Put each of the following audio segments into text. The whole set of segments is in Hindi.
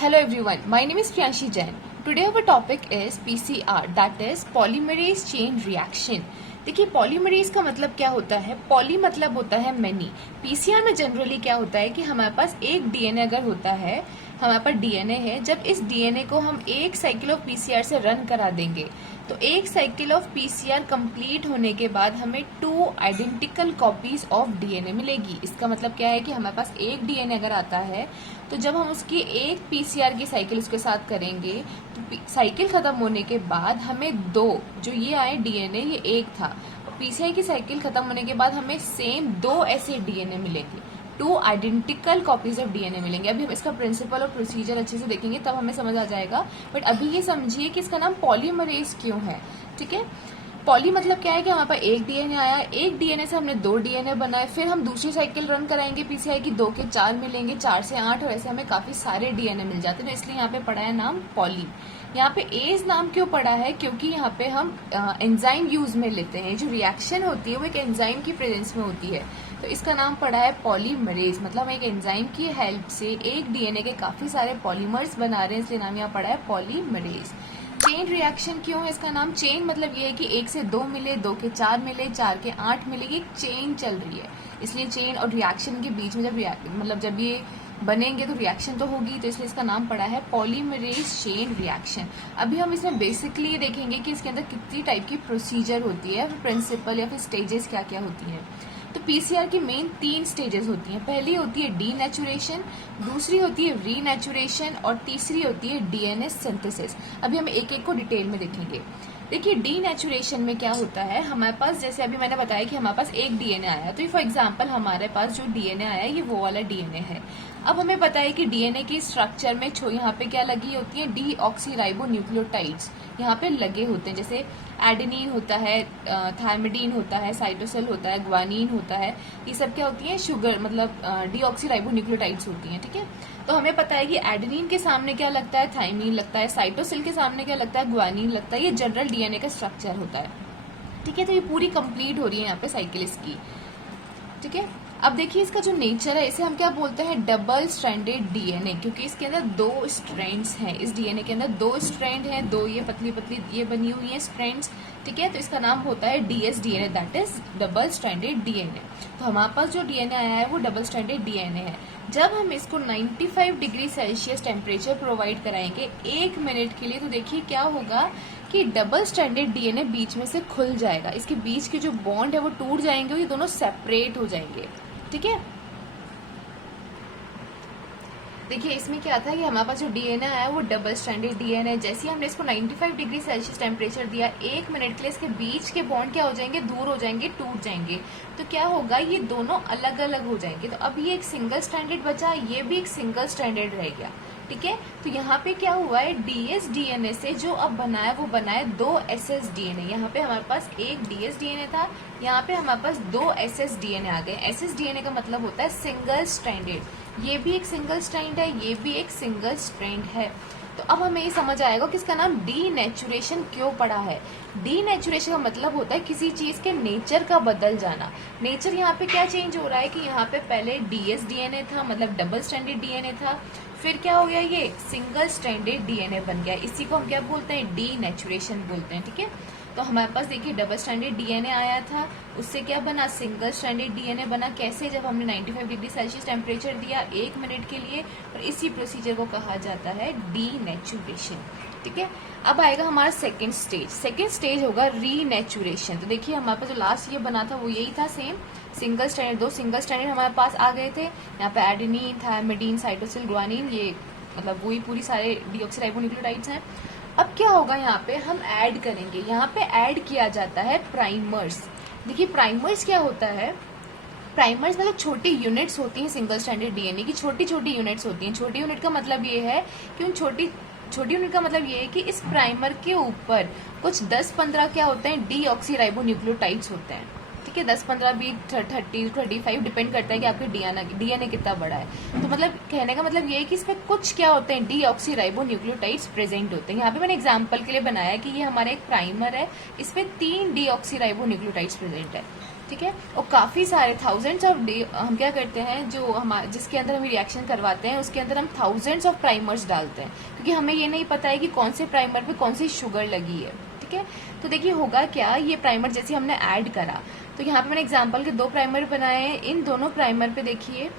Hello everyone, my name is Priyanshi Jain. Today our topic is PCR, that is polymerase chain reaction. देखिए पॉलीमरेज का मतलब क्या होता है। पॉली मतलब होता है मैनी। पीसीआर में जनरली क्या होता है कि हमारे पास एक डीएनए अगर होता है, हमारे पास डीएनए है, जब इस डीएनए को हम एक साइकिल ऑफ पीसीआर से रन करा देंगे तो एक साइकिल ऑफ पीसीआर कंप्लीट होने के बाद हमें 2 आइडेंटिकल कॉपीज ऑफ डीएनए मिलेगी। इसका मतलब क्या है कि हमारे पास एक डीएनए अगर आता है तो जब हम उसकी एक पीसीआर की साइकिल उसके साथ करेंगे तो साइकिल खत्म होने के बाद हमें 2 जो ये आए डीएनए, ये एक था, पीसीआर की साइकिल खत्म होने के बाद हमें सेम 2 ऐसे डीएनए मिलेंगे, 2 आइडेंटिकल कॉपीज ऑफ डीएनए मिलेंगे। अभी हम इसका प्रिंसिपल और प्रोसीजर अच्छे से देखेंगे तब हमें समझ आ जाएगा। बट अभी ये समझिए कि इसका नाम पॉलीमरेज क्यों है। ठीक है, पॉली मतलब क्या है कि हमारे पास एक डीएनए आया, एक डीएनए से हमने 2 डीएनए बनाए, फिर हम दूसरी साइकिल रन कराएंगे पीसीआर की, 2 के 4 मिलेंगे, 4 से 8 और ऐसे हमें काफी सारे डीएनए मिल जाते हैं। तो इसलिए यहाँ पे पड़ा है नाम पॉली। यहाँ पे एज नाम क्यों पड़ा है, क्योंकि यहाँ पे हम एंजाइम यूज में लेते हैं। जो रिएक्शन होती है वो एक एंजाइम की प्रेजेंस में होती है, तो इसका नाम पड़ा है पॉलीमरेज। मतलब हम एक एंजाइम की हेल्प से एक डीएनए के काफी सारे पॉलीमर्स बना रहे हैं, इसलिए नाम यहाँ पड़ा है पॉलीमरेज। चेन रिएक्शन क्यों है इसका नाम। चेन मतलब ये है कि 1 से 2 मिले, 2 के 4 मिले, 4 के 8 मिले, एक चेन चल रही है। इसलिए चेन और रिएक्शन के बीच में जब ये बनेंगे तो रिएक्शन तो होगी, तो इसलिए इसका नाम पड़ा है पॉलीमरेज चेन रिएक्शन। अभी हम इसमें बेसिकली ये देखेंगे कि इसके अंदर कितनी टाइप की प्रोसीजर होती है, फिर प्रिंसिपल या फिर स्टेजेस क्या क्या होती है। तो पीसीआर की मेन 3 स्टेजेस होती हैं। पहली होती है डीनेचुरेशन, दूसरी होती है रीनेचुरेशन और तीसरी होती है डीएनए सिंथेसिस। अभी हम एक एक को डिटेल में देखेंगे। देखिए डीनेचुरेशन में क्या होता है, हमारे पास जैसे अभी मैंने बताया कि हमारे पास एक डीएनए आया, तो फॉर एग्जांपल हमारे पास जो डीएनए आया ये वो वाला डीएनए है। अब हमें पता है कि डीएनए की स्ट्रक्चर में यहाँ पे क्या लगी होती है, डीऑक्सीराइबोन्यूक्लियोटाइड्स यहाँ पे लगे होते हैं। जैसे एडेनिन होता है, थायमिडीन होता है, साइटोसिल होता है, ग्वानिन होता है, ये सब क्या होती है, शुगर मतलब डीऑक्सीराइबोन्यूक्लियोटाइड्स होती हैं। ठीक है, तो हमें पता है कि एडेनिन के सामने क्या लगता है, थायमिन लगता है, साइटोसिल के सामने क्या लगता है, ग्वानिन लगता है। ये जनरल डीएनए का स्ट्रक्चर होता है। ठीक है, तो ये पूरी कंप्लीट हो रही है यहाँ पे साइकिल इसकी। ठीक है, अब देखिए इसका जो नेचर है इसे हम क्या बोलते हैं, डबल स्ट्रैंडेड डीएनए, क्योंकि इसके अंदर 2 स्ट्रैंड्स हैं। इस डीएनए के अंदर 2 स्ट्रैंड हैं, 2 ये पतली पतली ये बनी हुई है स्ट्रैंड्स। ठीक है, तो इसका नाम होता है dsDNA, that is double stranded DNA. तो हमारे पास जो डीएनए आया है वो डबल स्ट्रैंडेड डीएनए है। जब हम इसको 95 डिग्री सेल्सियस टेम्परेचर प्रोवाइड कराएंगे 1 मिनट के लिए, तो देखिए क्या होगा कि डबल स्ट्रैंडेड डीएनए बीच में से खुल जाएगा। इसके बीच के जो बॉन्ड है वो टूट जाएंगे और ये दोनों सेपरेट हो जाएंगे। ठीक है, देखिए इसमें क्या था कि हमारे पास जो डीएनए आया वो डबल स्ट्रैंडेड डीएनए। जैसे ही हमने इसको 95 डिग्री सेल्सियस टेम्परेचर दिया, 1 मिनट के लिए इसके बीच के बॉन्ड क्या हो जाएंगे, दूर हो जाएंगे, टूट जाएंगे। तो क्या होगा, ये दोनों अलग अलग हो जाएंगे। तो अब ये एक सिंगल स्ट्रैंडेड बचा, ये भी एक सिंगल स्ट्रैंडेड रह गया। ठीक है, तो यहाँ पे क्या हुआ है, डीएस डीएनए से जो अब बना है वो बना है 2 एसएस डीएनए। यहाँ पे हमारे पास एक डीएस डीएनए था, यहाँ पे हमारे पास 2 एसएस डीएनए आ गए। एसएस डीएनए का मतलब होता है सिंगल स्ट्रैंडेड। ये भी एक सिंगल स्ट्रैंड है, ये भी एक सिंगल स्ट्रैंड है। तो अब हमें ये समझ आएगा कि इसका नाम डीनेचुरेशन क्यों पड़ा है। डीनेचुरेशन का मतलब होता है किसी चीज के नेचर का बदल जाना। नेचर यहाँ पे क्या चेंज हो रहा है कि यहाँ पे पहले डीएस डीएनए था, मतलब डबल स्ट्रैंडेड डीएनए था, फिर क्या हो गया, ये सिंगल स्ट्रैंडेड डीएनए बन गया। इसी को हम क्या बोलते हैं, डीनेचुरेशन बोलते हैं। ठीक है, तो हमारे पास देखिए डबल स्ट्रैंडेड डीएनए आया था, उससे क्या बना, सिंगल स्ट्रैंडेड डीएनए बना। कैसे, जब हमने 95 डिग्री सेल्सियस टेम्परेचर दिया 1 मिनट के लिए, और इसी प्रोसीजर को कहा जाता है डीनेचुरेशन। ठीक है, अब आएगा हमारा सेकेंड स्टेज। सेकेंड स्टेज होगा रीनेचुरेशन। तो देखिए हमारे पास जो लास्ट ये बना था वो यही था, same single stranded, 2 single stranded हमारे पास आ गए थे। यहाँ पे एडेनिन, थायमिडीन, साइटोसिल, ग्वानिन, ये मतलब वही पूरी सारे डीऑक्सीराइबोन्यूक्लियोटाइड्स हैं। अब क्या होगा, यहाँ पे हम ऐड करेंगे, यहाँ पे ऐड किया जाता है प्राइमर्स। देखिए प्राइमर्स क्या होता है, प्राइमर्स मतलब छोटी यूनिट्स होती हैं सिंगल स्ट्रैंडेड डीएनए की, छोटी छोटी यूनिट्स होती हैं। छोटी यूनिट का मतलब ये है कि उन छोटी यूनिट का मतलब ये है कि इस प्राइमर के ऊपर कुछ 10-15 क्या होते हैं, डीऑक्सीराइबोन्यूक्लियोटाइड्स होते हैं। ठीक है, 10-15 भी 30-35 डिपेंड करता है कि आपके डीएनए कितना बड़ा है। तो मतलब कहने का मतलब ये है कि इसमें कुछ क्या होते हैं, डीऑक्सीराइबोन्यूक्लियोटाइड्स प्रेजेंट होते हैं। यहाँ पे मैंने एग्जांपल के लिए बनाया कि ये हमारा एक प्राइमर है, इसमें 3 डीऑक्सीराइबोन्यूक्लियोटाइड्स प्रेजेंट है। ठीक है। और काफ़ी सारे थाउजेंड्स ऑफ हम क्या करते हैं, जो हमारे जिसके अंदर हम रिएक्शन करवाते हैं उसके अंदर हम थाउजेंड्स ऑफ प्राइमर्स डालते हैं, क्योंकि हमें ये नहीं पता है कि कौन से प्राइमर पे कौन सी शुगर लगी है। ठीक है, तो देखिए होगा क्या, ये प्राइमर जैसे हमने ऐड करा, तो यहाँ पे मैंने एग्जाम्पल के 2 प्राइमर बनाए हैं। इन दोनों प्राइमर पे देखिए,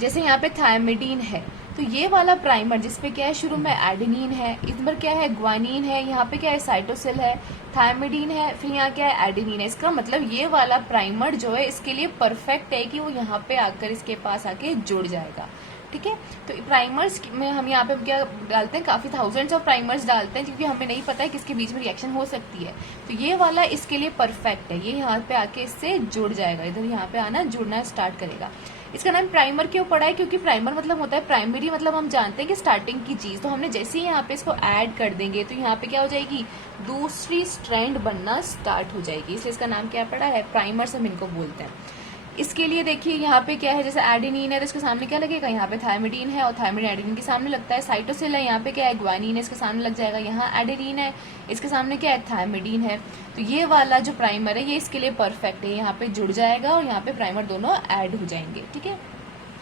जैसे यहाँ पे थायमिडीन है, तो ये वाला प्राइमर जिसपे क्या है, शुरू में एडेनिन है, इस पर क्या है, ग्वानिन है, यहाँ पे क्या है, साइटोसिल है, थायमिडीन है, फिर यहाँ क्या है, एडेनिन है। इसका मतलब ये वाला प्राइमर जो है इसके लिए परफेक्ट है कि वो यहाँ पे आकर इसके पास आके जुड़ जाएगा। ठीक है, तो प्राइमर्स में हम यहाँ पे क्या डालते हैं, काफी थाउजेंड्स ऑफ प्राइमर्स डालते हैं, क्योंकि हमें नहीं पता है किसके बीच में रिएक्शन हो सकती है। तो ये वाला इसके लिए परफेक्ट है, ये यहाँ पे आके इससे जुड़ जाएगा, इधर यहाँ पे आना जुड़ना स्टार्ट करेगा। इसका नाम प्राइमर क्यों पड़ा है, क्योंकि प्राइमर मतलब होता है प्राइमरी, मतलब हम जानते हैं कि स्टार्टिंग की चीज। तो हमने जैसे ही यहाँ पे इसको ऐड कर देंगे तो यहाँ पे क्या हो जाएगी, दूसरी स्ट्रैंड बनना स्टार्ट हो जाएगी, इसलिए इसका नाम क्या पड़ा है, प्राइमर्स हम इनको बोलते हैं। इसके लिए देखिए यहाँ पे क्या है, जैसे एडेनिन है तो इसके सामने क्या लगेगा, यहाँ पे थायमिडीन है, और थायमिडीन एडेनिन के सामने लगता है। साइटोसिल है, यहाँ पे क्या है, ग्वानिन है, इसके सामने लग जाएगा। यहाँ एडेनिन है, इसके सामने क्या है, थायमिडीन है। तो ये वाला जो प्राइमर है ये इसके लिए परफेक्ट है, यहाँ पे जुड़ जाएगा और यहाँ पे प्राइमर दोनों ऐड हो जाएंगे। ठीक है,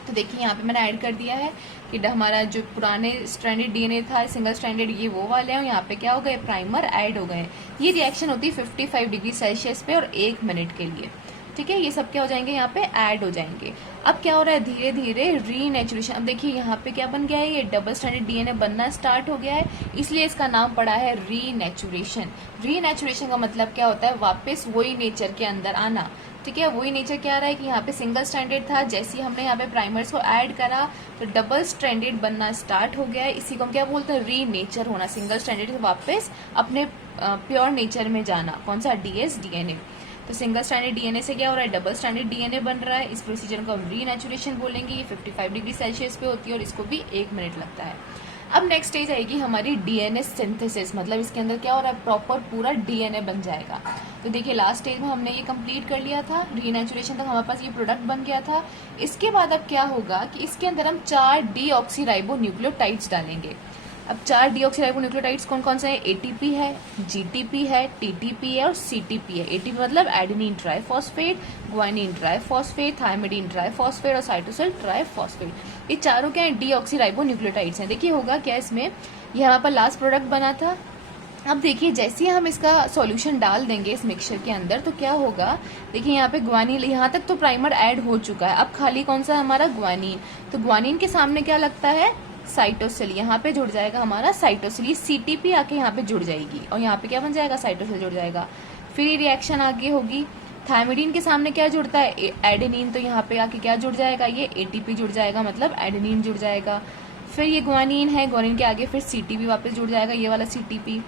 तो देखिए यहाँ पे मैंने ऐड कर दिया है कि हमारा जो पुराने स्ट्रैंडेड डीएनए था सिंगल स्ट्रैंडेड, ये वो वाले हैं, यहाँ पे क्या हो गए, प्राइमर ऐड हो गए। ये रिएक्शन होती है 55 डिग्री सेल्सियस पे और 1 मिनट के लिए। ठीक है, ये सब क्या हो जाएंगे, यहाँ पे ऐड हो जाएंगे। अब क्या हो रहा है, धीरे धीरे रीनेचुरेशन। अब देखिए यहाँ पे क्या बन गया है, ये डबल स्ट्रैंडेड डीएनए बनना स्टार्ट हो गया है, इसलिए इसका नाम पड़ा है रीनेचुरेशन। रीनेचुरेशन का मतलब क्या होता है, वापस वही नेचर के अंदर आना। ठीक है, वही नेचर क्या आ रहा है कि यहाँ पे सिंगल स्ट्रैंडेड था, जैसे ही हमने यहाँ पे प्राइमर्स को ऐड करा तो डबल स्ट्रैंडेड बनना स्टार्ट हो गया है। इसी को हम क्या बोलते हैं, री नेचर होना, सिंगल स्ट्रैंडेड से वापस अपने प्योर नेचर में जाना। कौन सा, डीएस डीएनए। तो सिंगल स्ट्रैंडेड डीएनए से क्या हो रहा है, डबल स्ट्रैंडेड डीएनए बन रहा है। इस प्रोसीजर को हम रीनेचुरेशन बोलेंगे। ये 55 डिग्री सेल्सियस पे होती है और इसको भी 1 मिनट लगता है। अब नेक्स्ट स्टेज आएगी हमारी डीएनए सिंथेसिस, मतलब इसके अंदर क्या हो रहा है, प्रॉपर पूरा डीएनए बन जाएगा। तो देखिए लास्ट स्टेज में हमने ये कंप्लीट कर लिया था, रीनेचुरेशन तक हमारे पास ये प्रोडक्ट बन गया था। इसके बाद अब क्या होगा कि इसके अंदर हम 4 डीऑक्सीराइबो न्यूक्लियोटाइड्स डालेंगे। अब 4 डीऑक्सीराइबो न्यूक्लियोटाइड्स कौन कौन से हैं, एटीपी है, जीटीपी है, टीटीपी है और सीटीपी है। एटीपी मतलब adenine triphosphate, guanine triphosphate, thymidine triphosphate और साइटोसिल ट्राइफॉस्फेट। ये चारों क्या है, डीऑक्सीराइबो न्यूक्लियोटाइड्स हैं। देखिए होगा क्या इसमें, ये हमारे पास लास्ट प्रोडक्ट बना था। अब देखिए जैसे ही हम इसका सॉल्यूशन डाल देंगे इस मिक्सचर के अंदर तो क्या होगा, देखिए यहाँ पे ग्वानिन, यहाँ तक तो प्राइमर ऐड हो चुका है, अब खाली कौन सा है हमारा, ग्वानिन। तो ग्वानिन के सामने क्या लगता है, साइटोसिल, यहाँ पे जुड़ जाएगा हमारा साइटोसिल। ये सीटीपी आके यहाँ पे जुड़ जाएगी और यहाँ पे क्या बन जाएगा, साइटोसिल जुड़ जाएगा। फिर ये रिएक्शन आगे होगी, थायमिडीन के सामने क्या जुड़ता है, एडेनिन, तो यहाँ पे आके क्या जुड़ जाएगा, ये एटीपी जुड़ जाएगा, मतलब एडेनिन जुड़ जाएगा। फिर ये ग्वानिन है, ग्वानिन के आगे फिर सीटीपी वापस जुड़ जाएगा, ये वाला सीटीपी।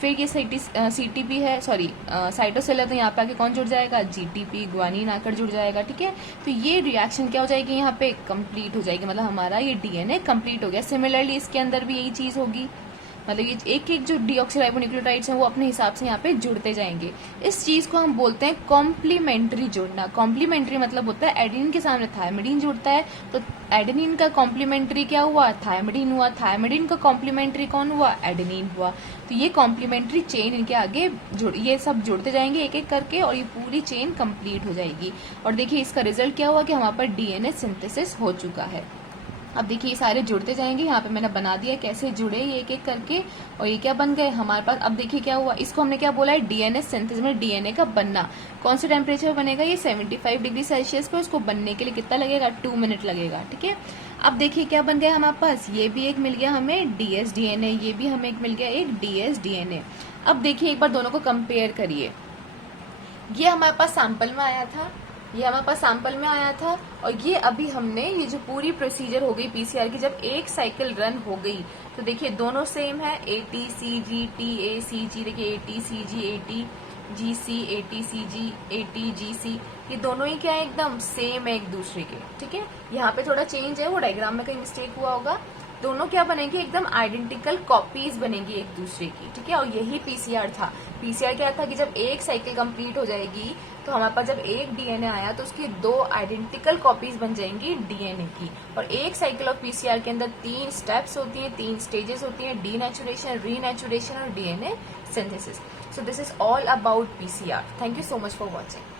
फिर ये सीटीपी है, सॉरी साइटोसिल है, तो यहाँ पे आके कौन जुड़ जाएगा, जीटीपी, ग्वानिन आकर जुड़ जाएगा। ठीक है, तो ये रिएक्शन क्या हो जाएगी, यहाँ पे कंप्लीट हो जाएगी, मतलब हमारा ये डीएनए कंप्लीट हो गया। सिमिलरली इसके अंदर भी यही चीज होगी, मतलब ये एक एक जो डीऑक्सीराइबो न्यूक्लियोटाइड्स हैं वो अपने हिसाब से यहाँ पे जुड़ते जाएंगे। इस चीज को हम बोलते हैं कॉम्प्लीमेंट्री जुड़ना। कॉम्प्लीमेंट्री मतलब होता है एडेनिन के सामने थायमिडीन जुड़ता है तो एडेनिन का कॉम्प्लीमेंट्री क्या हुआ, थायमिडीन हुआ। थायमिडीन का कॉम्प्लीमेंट्री कौन हुआ, एडेनिन हुआ। तो ये कॉम्प्लीमेंट्री चेन इनके आगे ये सब जुड़ते जाएंगे एक एक करके और ये पूरी चेन कंप्लीट हो जाएगी। और देखिए इसका रिजल्ट क्या हुआ कि हमारे पर डीएनए सिंथेसिस हो चुका है। अब देखिए ये सारे जुड़ते जाएंगे, यहाँ पे मैंने बना दिया कैसे जुड़े ये एक एक करके और ये क्या बन गए हमारे पास। अब देखिए क्या हुआ, इसको हमने क्या बोला है, डीएनए सिंथेसिस में डीएनए का बनना। कौन से टेम्परेचर पर बनेगा, ये 75 डिग्री सेल्सियस पे। उसको बनने के लिए कितना लगेगा, 2 मिनट लगेगा। ठीक है, अब देखिए क्या बन गया हमारे पास, ये भी एक मिल गया हमें डीएस डीएनए, ये भी हमें एक मिल गया एक डीएस डीएनए। अब देखिए एक बार दोनों को कंपेयर करिए, ये हमारे पास सैंपल में आया था, ये हमारे पास सैंपल में आया था और ये अभी हमने ये जो पूरी प्रोसीजर हो गई पीसीआर की, जब एक साइकिल रन हो गई तो देखिए दोनों सेम है, ATCG TACG, देखिए ATCG ATGC ATCG ATGC, ये दोनों ही क्या है, एकदम सेम है एक दूसरे के। ठीक है, यहाँ पे थोड़ा चेंज है, वो डायग्राम में कहीं मिस्टेक हुआ होगा। दोनों क्या बनेंगे, एकदम आइडेंटिकल कॉपीज बनेंगी एक दूसरे की। ठीक है, और यही पीसीआर था। पीसीआर क्या था कि जब एक साइकिल कंप्लीट हो जाएगी तो हमारे पास जब एक डीएनए आया तो उसकी 2 आइडेंटिकल कॉपीज बन जाएंगी डीएनए की। और एक साइकिल ऑफ पीसीआर के अंदर 3 स्टेप्स होती हैं, 3 स्टेजेस होती हैं, डीनेचुरेशन, रीनेचुरेशन और DNA synthesis. So this is all about PCR. Thank you so much for watching.